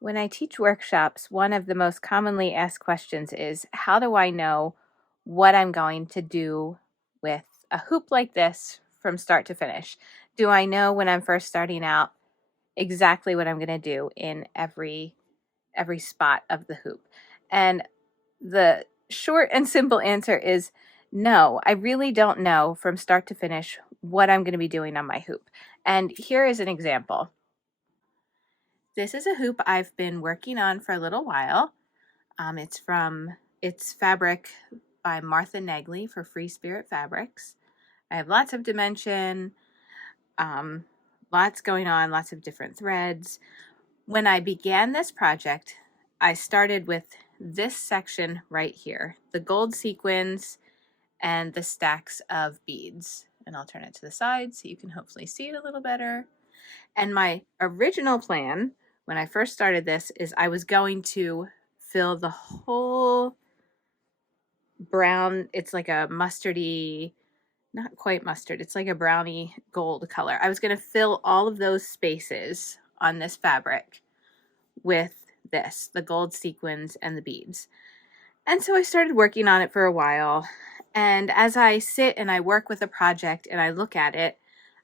When I teach workshops, one of the most commonly asked questions is, how do I know what I'm going to do with a hoop like this from start to finish? Do I know when I'm first starting out exactly what I'm going to do in every spot of the hoop? And the short and simple answer is no, I really don't know from start to finish what I'm going to be doing on my hoop. And here is an example. This is a hoop I've been working on for a little while. It's fabric by Martha Negley for Free Spirit Fabrics. I have lots of dimension, lots going on, lots of different threads. When I began this project, I started with this section right here, the gold sequins and the stacks of beads. And I'll turn it to the side so you can hopefully see it a little better. And my original plan when I first started this is I was going to fill the whole brown, it's like a mustardy, not quite mustard, it's like a brownie gold color. I was going to fill all of those spaces on this fabric with this, the gold sequins and the beads. And so I started working on it for a while. And as I sit and I work with a project and I look at it,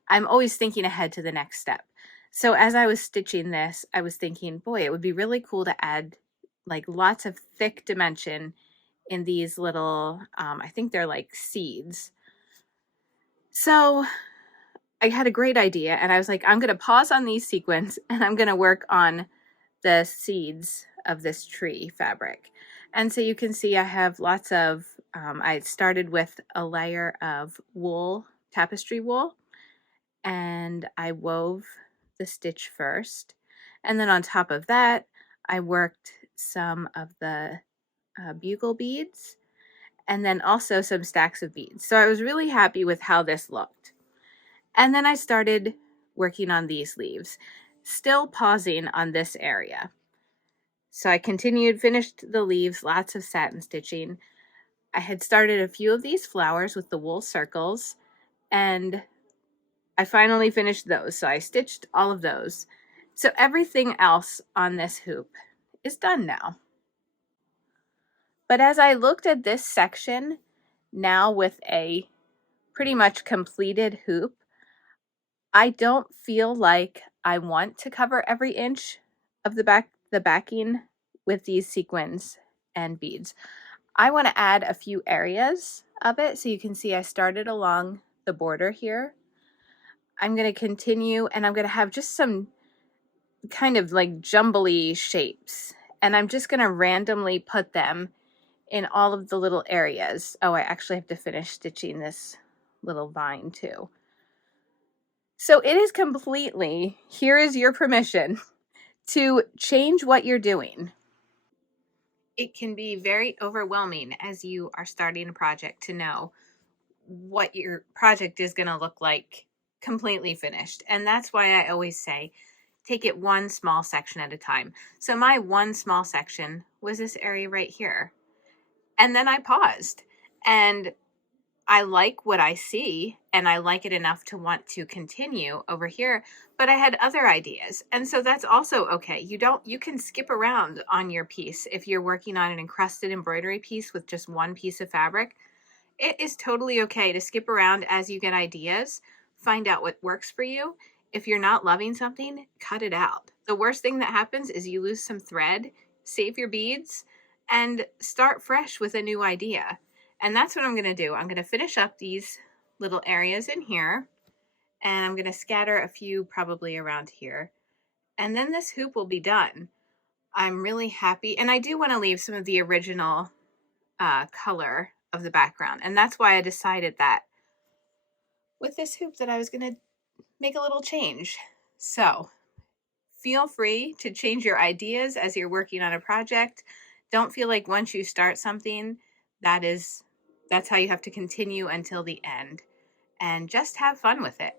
I'm always thinking ahead to the next step. So as I was stitching this, I was thinking, boy, it would be really cool to add like lots of thick dimension in these little, I think they're like seeds. So I had a great idea and I was like, I'm going to pause on these sequins and I'm going to work on the seeds of this tree fabric. And so you can see I have lots of, I started with a layer of wool, tapestry wool, and I wove the stitch first. And then on top of that, I worked some of the bugle beads and then also some stacks of beads. So I was really happy with how this looked. And then I started working on these leaves, still pausing on this area. So I continued, finished the leaves, lots of satin stitching. I had started a few of these flowers with the wool circles, and I finally finished those. So I stitched all of those. So everything else on this hoop is done now. But as I looked at this section now with a pretty much completed hoop, I don't feel like I want to cover every inch of the backing with these sequins and beads. I want to add a few areas of it. So you can see I started along the border here. I'm going to continue and I'm going to have just some kind of like jumbly shapes. And I'm just going to randomly put them in all of the little areas. Oh, I actually have to finish stitching this little vine too. So it is completely, here is your permission to change what you're doing. It can be very overwhelming as you are starting a project to know what your project is going to look like completely finished. And that's why I always say, take it one small section at a time. So my one small section was this area right here. And then I paused and I like what I see and I like it enough to want to continue over here, but I had other ideas. And so that's also okay. You can skip around on your piece. If you're working on an encrusted embroidery piece with just one piece of fabric, it is totally okay to skip around as you get ideas, find out what works for you. If you're not loving something, cut it out. The worst thing that happens is you lose some thread, save your beads, and start fresh with a new idea. And that's what I'm going to do. I'm going to finish up these little areas in here, and I'm going to scatter a few probably around here. And then this hoop will be done. I'm really happy. And I do want to leave some of the original color of the background. And that's why I decided that with this hoop that I was going to make a little change. So feel free to change your ideas as you're working on a project. Don't feel like once you start something, that's how you have to continue until the end. And just have fun with it.